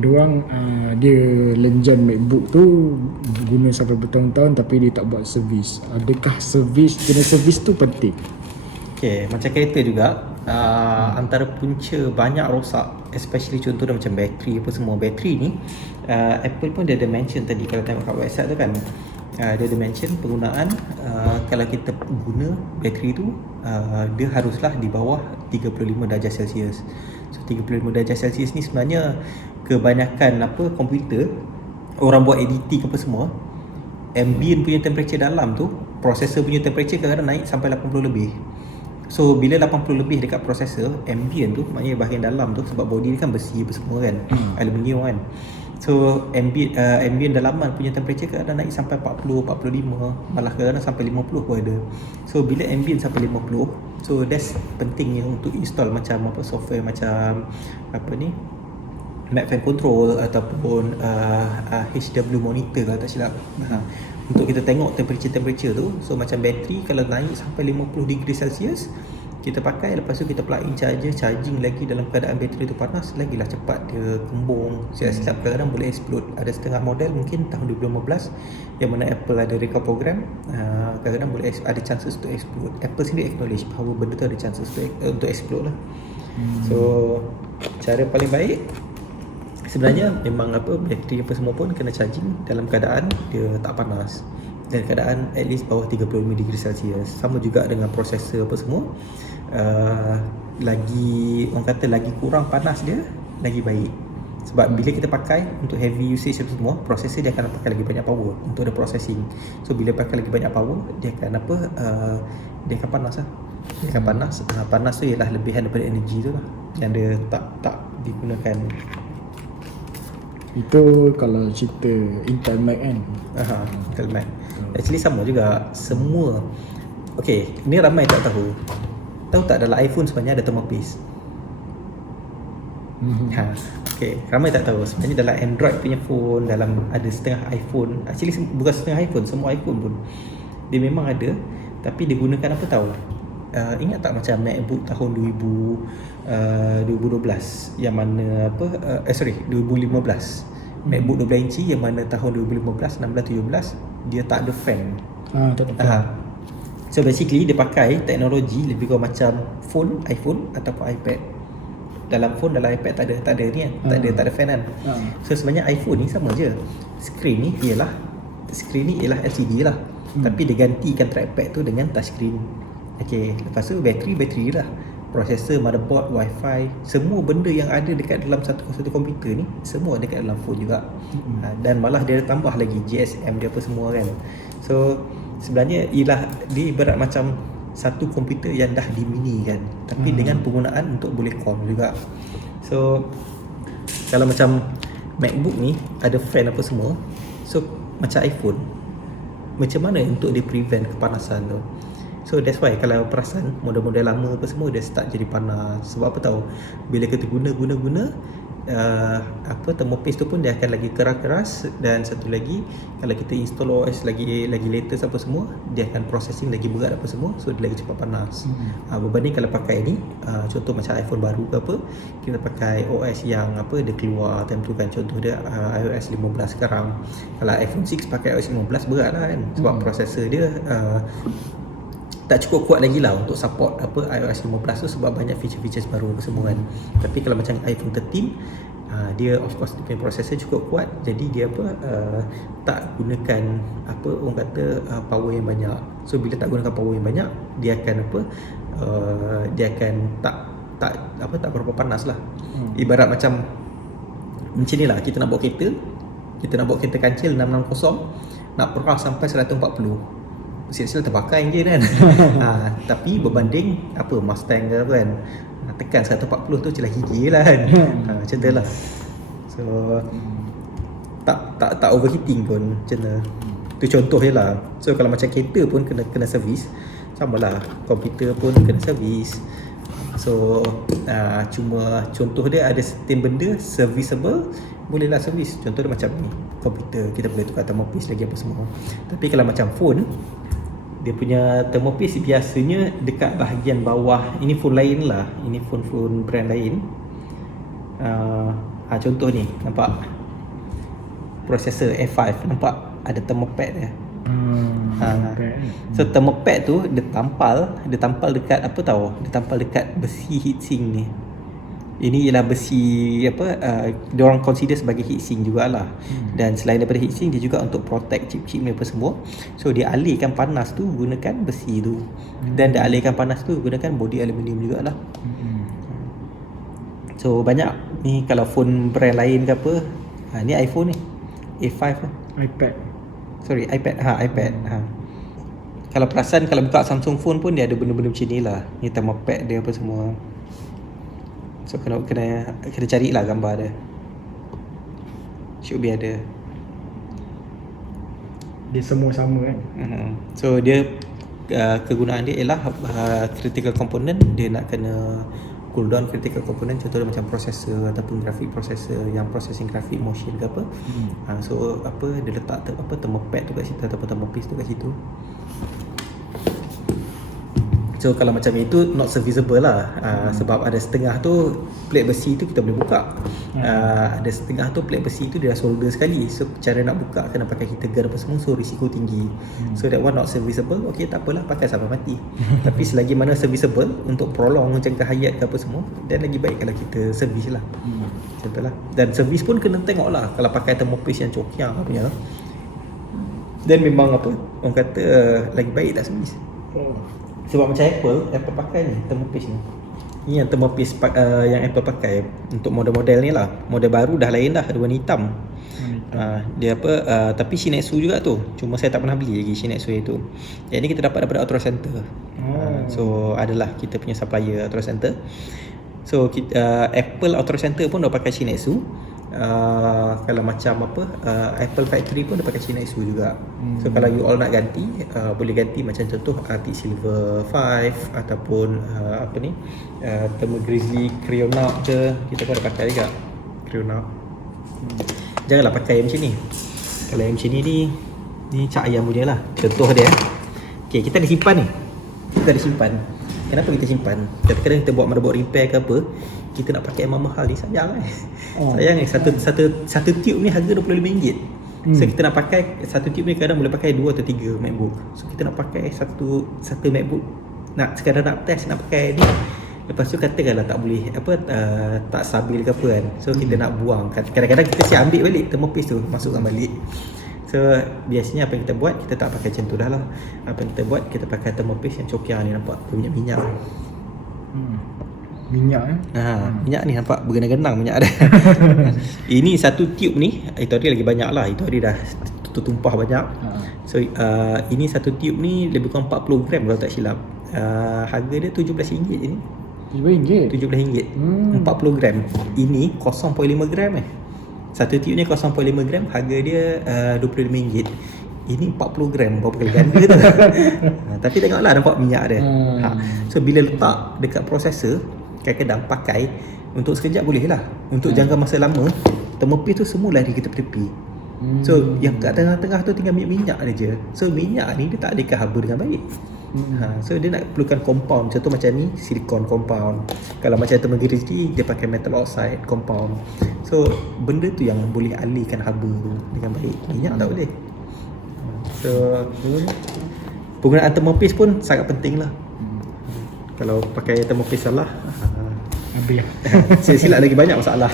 ada orang dia legend MacBook tu guna sampai bertahun-tahun tapi dia tak buat servis. Adakah jenis servis tu penting? Okay, macam kereta juga, antara punca banyak rosak, especially contoh dia macam bateri apa semua. Bateri ni Apple pun dia ada mention tadi, kalau tengok kat website tu kan, dia ada mention penggunaan, kalau kita guna bateri tu, dia haruslah di bawah 35 darjah Celsius. So 35 darjah Celsius ni sebenarnya kebanyakan komputer, orang buat editing apa semua, ambient punya temperature dalam tu, processor punya temperature kadang-kadang naik sampai 80 lebih. So bila 80 lebih dekat processor, ambient tu maknanya bahagian dalam tu, sebab body ni kan besi apa semua kan, aluminium kan. So ambient dalaman punya temperature kadang naik sampai 40, 45, malah kadang-kadang sampai 50 pun ada. So bila ambient sampai 50, so that's pentingnya untuk install macam software macam Mac Fan Control ataupun HW Monitor kalau tak silap, untuk kita tengok temperature tu. So macam bateri kalau naik sampai 50 degree Celsius, kita pakai, lepas tu kita plug in charger, charging lagi dalam keadaan bateri tu panas, lagilah cepat dia kembung. Silap kadang-kadang boleh explode. Ada setengah model mungkin tahun 2015 yang mana Apple ada recall program, kadang-kadang boleh ada chances to explode. Apple sendiri acknowledge bahawa benda tu ada chances untuk explode lah. So cara paling baik sebenarnya memang bateri apa semua pun kena charging dalam keadaan dia tak panas, dan keadaan at least bawah 35 degree Celsius. Sama juga dengan prosesor apa semua, lagi kurang panas dia lagi baik. Sebab bila kita pakai untuk heavy usage apa semua, prosesor dia akan pakai lagi banyak power untuk the processing. So bila pakai lagi banyak power, dia akan dia akan panas lah. Dia akan panas. Panas tu ialah lebihan daripada energi tu lah, yang dia tak digunakan. Itu kalau cerita Intel Mac kan. Intel Mac. Actually sama juga. Semua. Okay, ni ramai tak tahu. Tahu tak dalam iPhone sebenarnya ada thermoplastic? Okay, ramai tak tahu. Sebenarnya dalam Android punya phone, dalam ada setengah iPhone, actually bukan setengah iPhone, semua iPhone pun dia memang ada. Tapi dia gunakan apa tahu? Ingat tak macam MacBook tahun 2012 yang mana 2015, MacBook 12 inci yang mana tahun 2015, 16, 17 dia tak ada fan. So basically dia pakai teknologi lebih kurang macam iPhone ataupun iPad. Dalam phone, dalam iPad tak ada ni kan, tak ada fan kan. So sebenarnya iPhone ni sama je. Screen ni ialah LCD lah, tapi dia gantikan trackpad tu dengan touchscreen. Okay, lepas tu bateri lah, processor, motherboard, wifi, semua benda yang ada dekat dalam satu komputer ni semua dekat dalam phone juga. Dan malah dia tambah lagi GSM dia apa semua kan. So sebenarnya dia ibarat macam satu komputer yang dah dimini kan, tapi dengan penggunaan untuk boleh call juga. So kalau macam MacBook ni ada fan apa semua, so macam iPhone, macam mana untuk dia prevent kepanasan tu? So that's why kalau perasan model-model lama apa semua dia start jadi panas. Sebab apa tahu? Bila kita guna thermoplastic tu pun dia akan lagi keras. Dan satu lagi, kalau kita install OS lagi latest apa semua, dia akan processing lagi berat apa semua, so dia lagi cepat panas. Berbanding kalau pakai ni, contoh macam iPhone baru ke apa, kita pakai OS yang dia keluar time tu kan, contoh dia iOS 15 sekarang. Kalau iPhone 6 pakai iOS 15 berat lah kan, sebab processor dia tak cukup kuat lagi lah untuk support iOS 15 tu, sebab banyak feature-feature baru semua kan. Tapi kalau macam iPhone 13, dia of course dia punya processor cukup kuat, jadi dia tak gunakan orang kata power yang banyak. So bila tak gunakan power yang banyak, dia akan tak berapa panas lah. Ibarat macam ni lah, kita nak bawa kereta kancil 660, nak peras sampai 140, sila terpakai je kan. Tapi berbanding Mustang ke apa kan, tekan 140 tu celah gigi lah kan. Macam tu lah. So tak overheating pun macam tu. Tu contoh je lah. So kalau macam kereta pun kena servis, sama lah, komputer pun kena servis. So cuma contoh dia ada certain benda serviceable, bolehlah servis. Contoh dia macam ni, komputer kita boleh tukar thermoplastic lagi apa semua. Tapi kalau macam phone, dia punya thermoplastic biasanya dekat bahagian bawah. Ini phone lain lah, ini phone brand lain. Contoh ni, nampak processor A5, nampak ada thermopad dia. So thermopad tu dia tampal dekat apa tahu? Dia tampal dekat besi heatsink ni. Ini ialah besi apa dia orang consider sebagai heatsink jugalah. Dan selain daripada heatsink, dia juga untuk protect chip-chip ni apa semua. So dia alihkan panas tu gunakan besi tu. Dan dia alihkan panas tu gunakan body aluminium jugalah. So banyak ni kalau phone brand lain ke apa. Ni iPhone ni A5 lah. iPad. iPad. Kalau perasan kalau buka Samsung phone pun dia ada benda-benda macam ni lah. Ni thermopad dia apa semua. So kena carilah gambar dia. Should be ada. Dia semua sama kan. So dia kegunaan dia ialah critical component. Dia nak kena cool down critical component, contohnya macam processor ataupun graphic processor yang processing graphic motion ke apa. So apa dia letak thermopad tu kat situ ataupun thermopiece tu kat situ. So kalau macam itu not serviceable lah. Sebab ada setengah tu plate besi tu kita boleh buka. Ada setengah tu plate besi tu dia dah solder sekali. So cara nak buka kena pakai heater gun apa semua, so risiko tinggi. So that one not serviceable. Okay, tak apalah, pakai sampai mati. Tapi selagi mana serviceable untuk prolong jangka hayat ke apa semua, dan lagi baik kalau kita service lah. Contoh lah. Dan service pun kena tengok lah. Kalau pakai thermopiece yang cokiang punya, dan memang apa orang kata lagi baik tak service. Sebab macam Apple pakai ni thermopiece ni. Ni yang thermopiece yang Apple pakai untuk model-model ni lah. Model baru dah lain dah, ada warna hitam. Dia apa tapi Shinetsu juga tu. Cuma saya tak pernah beli lagi Shinetsu itu. Yang ni kita dapat daripada Outdoor Center. So adalah kita punya supplier Outdoor Center. So Apple Outdoor Center pun dah pakai Shinetsu. Kalau macam apa Apple Factory pun dia pakai Shinetsu juga. So kalau you all nak ganti boleh ganti macam contoh Arctic Silver 5 ataupun apa ni Thermo Grizzly Cryonaut je, kita pun ada pakai juga Cryonaut. Janganlah pakai yang macam ni. Kalau yang macam ni cak ayam punya lah, contoh dia. Okay, kita ada simpan ni. Kita ada simpan. Kenapa kita simpan? Kadang-kadang kita buat motherboard repair ke apa, kita nak pakai yang mahal ni, sayang sayang satu tube ni harga RM25. So kita nak pakai satu tube ni kadang boleh pakai 2 atau 3 MacBook. So kita nak pakai satu MacBook, nak sekadar nak test, nak pakai ni. Lepas tu katakanlah tak boleh tak stabil ke apa kan. So kita nak buang. Kadang-kadang kita siap ambil balik thermopiece tu, masukkan balik. So biasanya apa yang kita buat, kita tak pakai macam tu dah lah. Apa yang kita buat, kita pakai thermopiece yang cokiang ni, nampak tu minyak. Minyak minyak ni nampak bergenang-genang minyak dia. Ini satu tube ni, itu hari lagi banyak lah. Itu hari dah tumpah banyak. So ini satu tube ni lebih kurang 40 gram kalau tak silap. Harga dia RM17 je ni. RM17. 40 gram. Ini 0.5 gram Satu tube ni 0.5 gram, harga dia RM25. Ini 40 gram, berapa kali ganda tu. Tapi tengoklah nampak minyak dia. So bila letak dekat prosesor, kadang-kadang pakai untuk sekejap boleh lah. Untuk jangka masa lama, thermopiece tu semua lari ke tepi. So yang kat tengah-tengah tu tinggal minyak je. So minyak ni dia tak ada haba dengan baik. So dia nak perlukan compound. Contoh macam ni, silicon compound. Kalau macam Thermo Grizzly, dia pakai metal oxide compound. So benda tu yang boleh alihkan haba tu dengan baik. Minyak tak boleh. So penggunaan thermopiece pun sangat penting lah. Kalau pakai thermopiece salah, habis silap lagi banyak masalah.